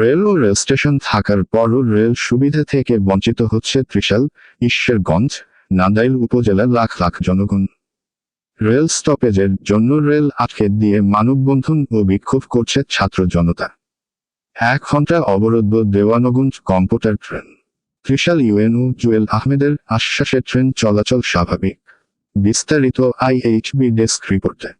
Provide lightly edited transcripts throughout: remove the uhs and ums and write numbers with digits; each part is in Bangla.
রেল ও রেল স্টেশন থাকার পরও রেল সুবিধা থেকে বঞ্চিত হচ্ছে ত্রিশাল, ঈশ্বরগঞ্জ, নান্দাইল উপজেলার লাখ লাখ জনগণ। রেল স্টপেজের জন্য রেল আটকে দিয়ে মানববন্ধন ও বিক্ষোভ করছে ছাত্র জনতা। 1 ঘন্টা অবরোধ Dewanganj computer train. Trishal UNO Jewel আহমেদের আশ্বাসে ট্রেন চলাচল স্বাভাবিক। বিস্তারিত আইএইচবি ডেস্ক রিপোর্টে।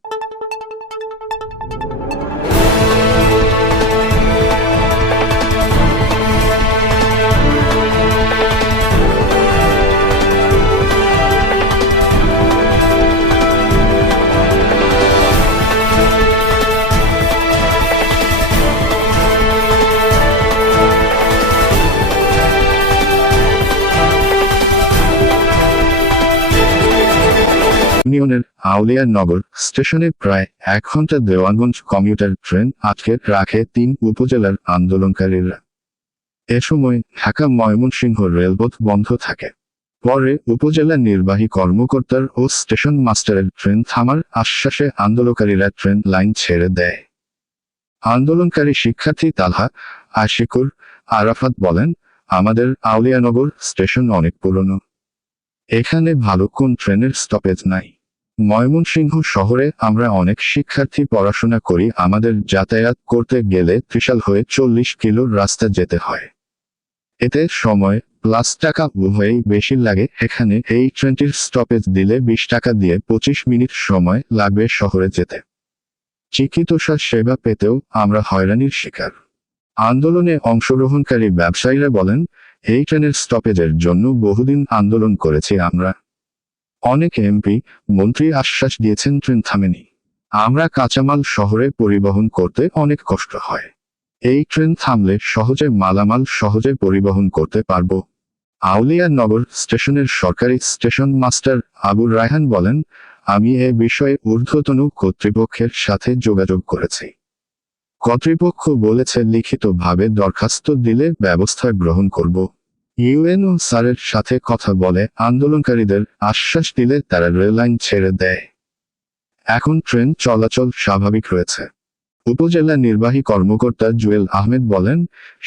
ইউনিয়নের আউলিয়ানগর স্টেশনে প্রায় 1 ঘন্টা দেওয়ানগঞ্জ কমিউটার ট্রেন আটকে রাখে 3 উপজেলার আন্দোলনকারীরা। এ সময় ঢাকা ময়মনসিংহ রেলপথ বন্ধ থাকে। পরে উপজেলা নির্বাহী কর্মকর্তার ও স্টেশন মাস্টারের ট্রেন থামার আশ্বাসে আন্দোলনকারীরা ট্রেন লাইন ছেড়ে দেয়। আন্দোলনকারী শিক্ষার্থী তালহা, আশিকুর, আরাফাত বলেন, আমাদের আউলিয়ানগর স্টেশন অনেক পুরনো। এখানে ভালো কোন ট্রেনের স্টপেজ নাই। ময়মনসিংহ শহরে আমরা অনেক শিক্ষার্থী পড়াশোনা করি, আমাদের যাতায়াত করতে গেলে ত্রিশাল হয়ে 40 কিলো রাস্তা যেতে হয়। এতে সময় প্লাস টাকা উভয়ই বেশি লাগে। এখানে এই ট্রেনটির স্টপেজ দিলে 20 টাকা দিয়ে 25 মিনিট সময় লাগবে শহরে যেতে। চিকিৎসা সেবা পেতেও আমরা হয়রানির শিকার। আন্দোলনে অংশগ্রহণকারী ব্যবসায়ীরা বলেন, এই ট্রেনের স্টপেজের জন্য বহুদিন আন্দোলন করেছি আমরা। অনেক এমপি, মন্ত্রী আশ্বাস দিয়েছেন ট্রেন থামেনি। আমরা কাঁচামাল শহরে পরিবহন করতে অনেক কষ্ট হয়। এই ট্রেন থামলে সহজে মালামাল সহজে পরিবহন করতে পারব। আউলিয়ানগর স্টেশনের সরকারি স্টেশন মাস্টার আবুর রায়হান বলেন, আমি এ বিষয়ে ঊর্ধ্বতন কর্তৃপক্ষের সাথে যোগাযোগ করেছি। কর্তৃপক্ষ বলেছে লিখিতভাবে দরখাস্ত দিলে ব্যবস্থা গ্রহণ করব। ইউএনও স্যারের সাথে কথা বলে আন্দোলনকারীদের আশ্বাস দিলে তারা রেল লাইন ছেড়ে দেয়। এখন ট্রেন চলাচল স্বাভাবিক রয়েছে। উপজেলা নির্বাহী কর্মকর্তা জুয়েল আহমেদ বলেন,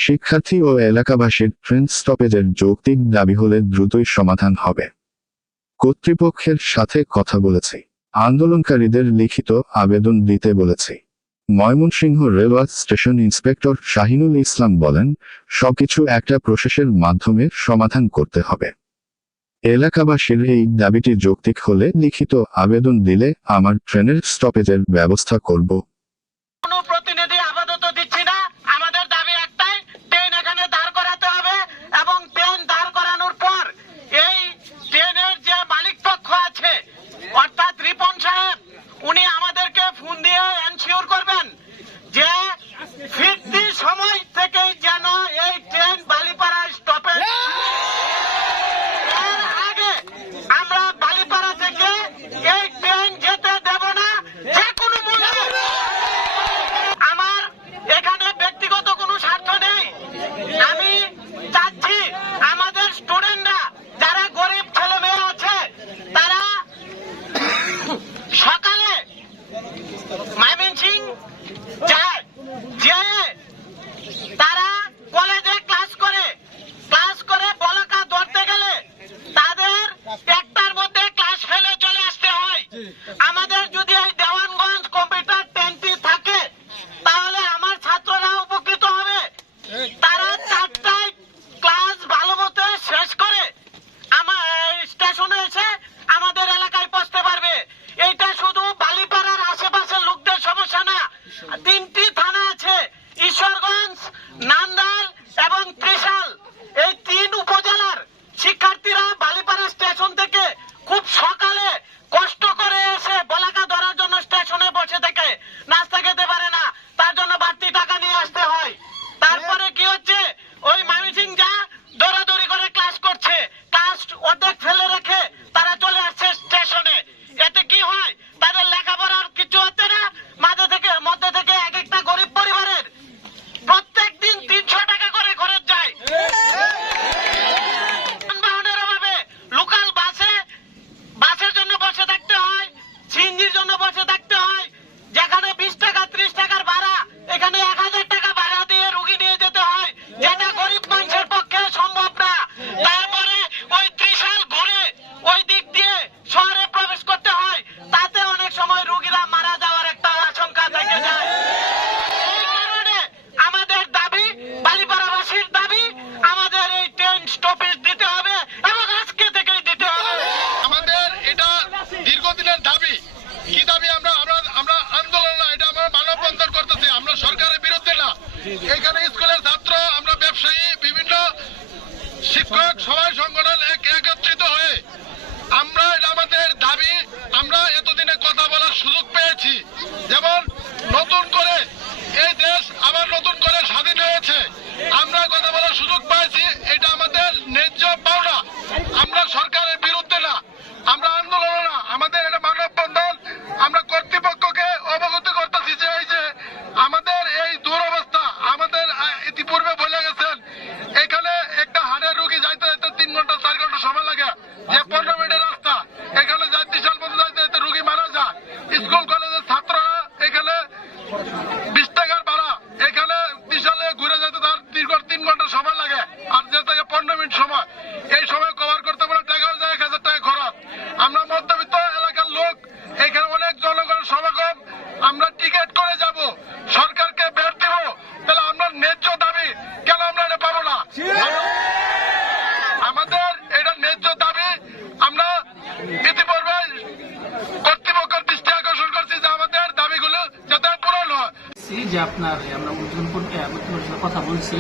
শিক্ষার্থী ও এলাকাবাসীর ট্রেন স্টপেজের যৌক্তিক দাবি হলে দ্রুতই সমাধান হবে। কর্তৃপক্ষের সাথে কথা বলেছি, আন্দোলনকারীদের লিখিত আবেদন দিতে বলেছি। Mymensingh railway station inspector Shahinul Islam বলেন, সবকিছু একটা প্রসেসের মাধ্যমে সমাধান করতে হবে। এলাকাবাসীর এই দাবিটি যৌক্তিক হলে লিখিত আবেদন দিলে আমার ট্রেনের স্টপেজের ব্যবস্থা করব। কোনো প্রতিনিধি আপাতত দিচ্ছি না, আমাদের দাবি একটাই, ট্রেন এখানে দাঁড় করাতে হবে এবং ট্রেন দাঁড় করানোর পর এই ট্রেনের যে মালিক পক্ষ আছে অর্থাৎ রিপন সাহেব, উনি আমাদেরকে ফোন দিয়ে এনশিওর করবেন যে ফিরতি সময় থেকে যেন এই ট্রেন বালিপাড়া স্টপেজ এর আগে আমরা বালিপাড়া থেকে এই ট্রেন যেতে দেব না, যে কোনো মূল্যে স্কুল কলেজের ছাত্ররা এখানে 20 টাকার ভাড়া, এখানে বিশালে ঘুরে যেতে তার দীর্ঘ 3 ঘন্টা সময় লাগে, আর যে থেকে 15 মিনিট সময়, এই সময় কভার করতে পারে টাকাও যায় 1000 টাকা খরচ। আমরা মধ্যবিত্ত এলাকার লোক, এখানে অনেক জনগণের সমাগম, আমরা টিকিট করে যাব, সরকারকে বের দিব, তাহলে আমরা ন্যায্য দাবি কেন আমরা এটা পাবো না? আমাদের এটা ন্যায্য দাবি আমরা ইতিপূর্বে কর্তৃপক্ষের দৃষ্টি আকর্ষণ করছি যে আমাদের দাবিগুলো যাতে পূরণ হয়। যে আপনার আমরা উদ্বোধন করতে কথা বলছি,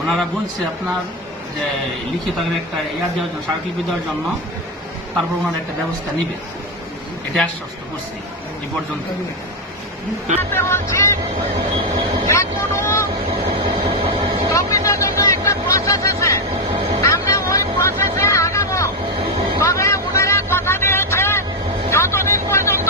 ওনারা বলছে আপনার যে লিখিত একটা দেওয়ার জন্য, স্মারকলিপি দেওয়ার জন্য, তারপর ওনারা একটা ব্যবস্থা নিবে, এটা আশ্বস্ত করছি এই পর্যন্ত। বলছি যে কোনো টপিকের জন্য একটা প্রসেস আছে, আমরা ওই প্রসেসে আগাবো। তবে ওনারা কথা দিয়েছে যতদিন পর্যন্ত